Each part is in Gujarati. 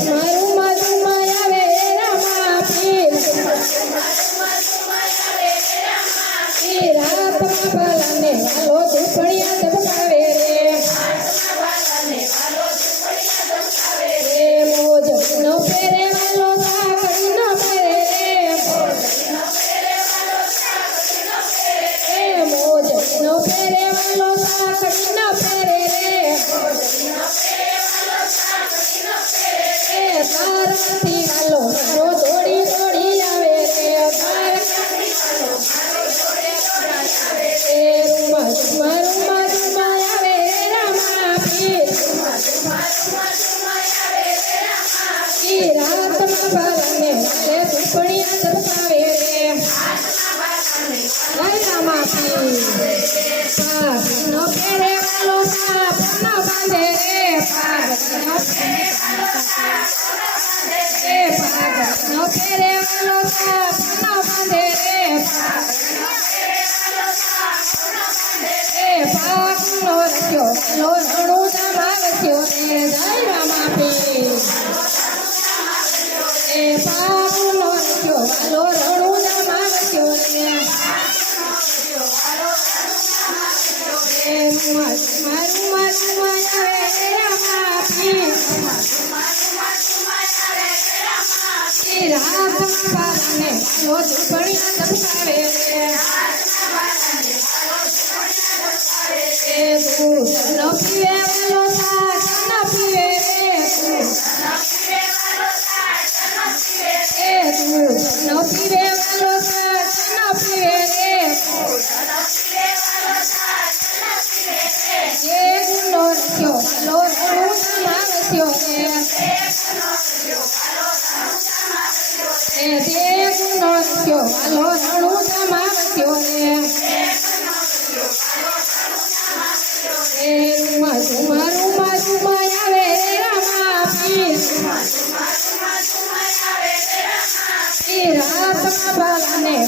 Yes.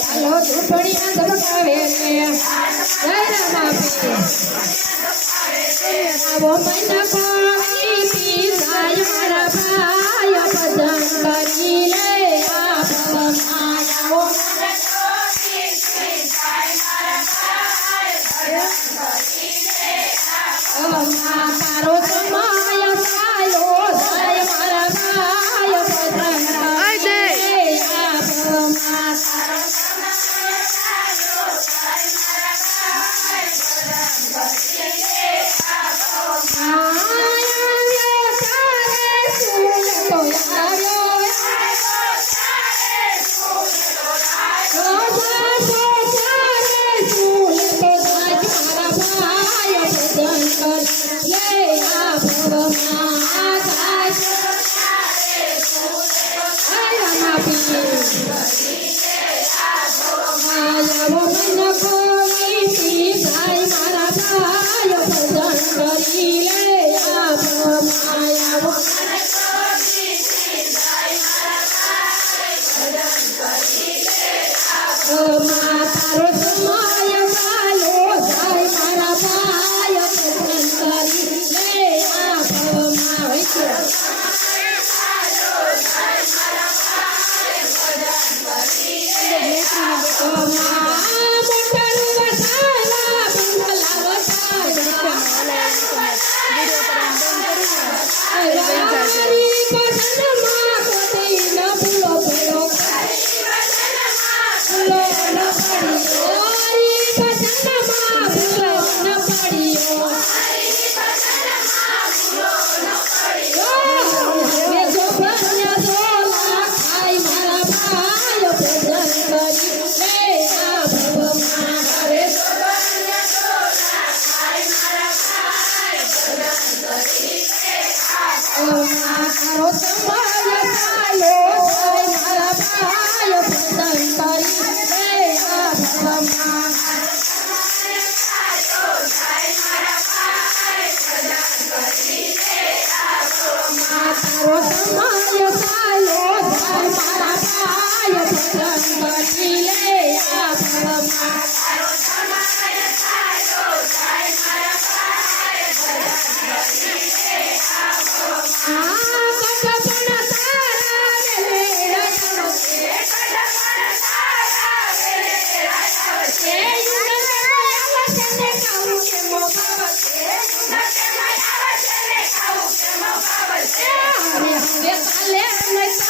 લાલો ધૂપડીયા ધમકાવે છે. જય રામાપી આવો મન પાણી પી જાય મારા ભાઈ Um, Deus, alerta,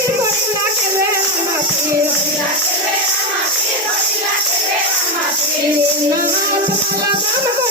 Thank you.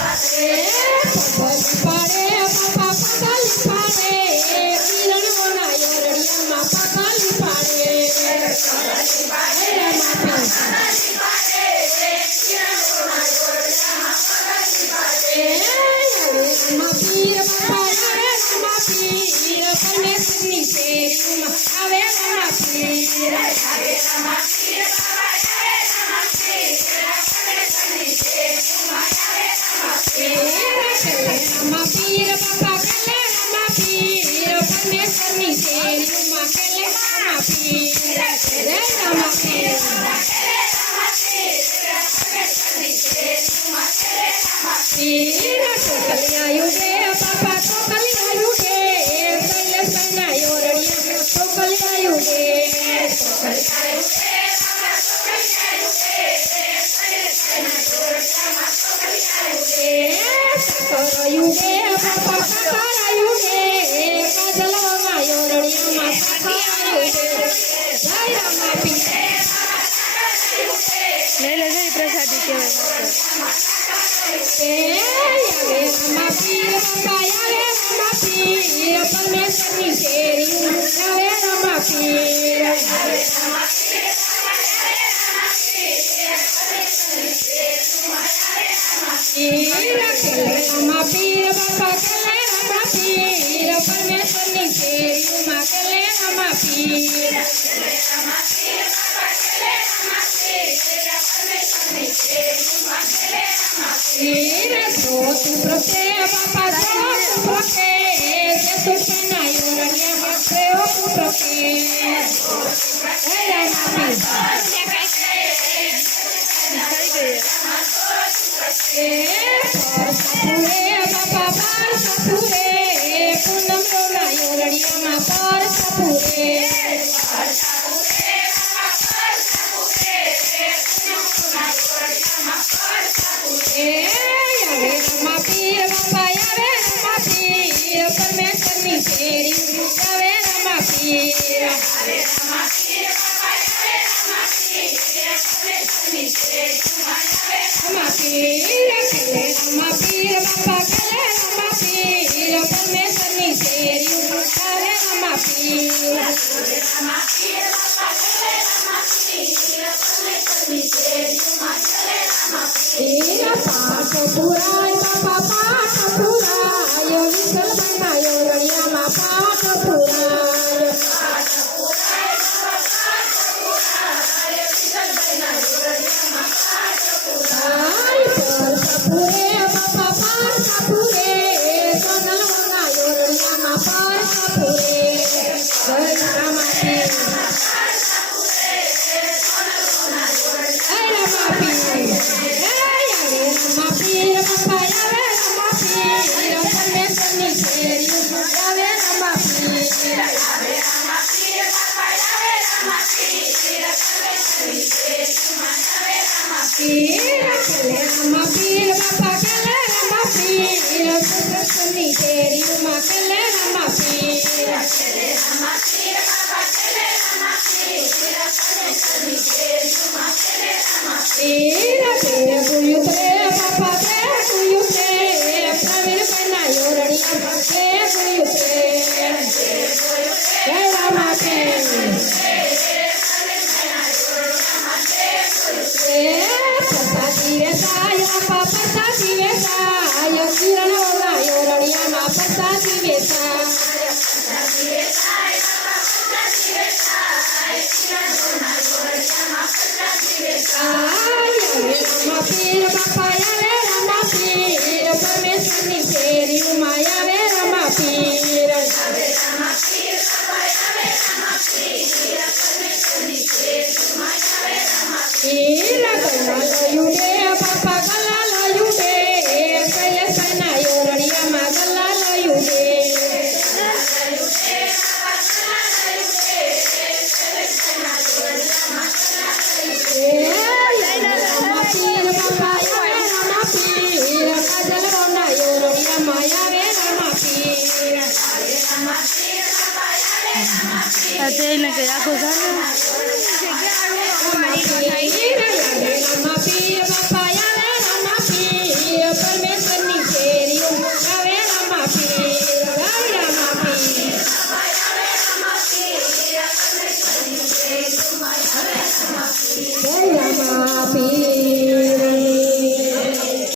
fazer. Pode. ને કરની છે માં પેલે માં પી રે Rama Le le de que Vem na sua, se Hare Rama Hare Rama Yeah.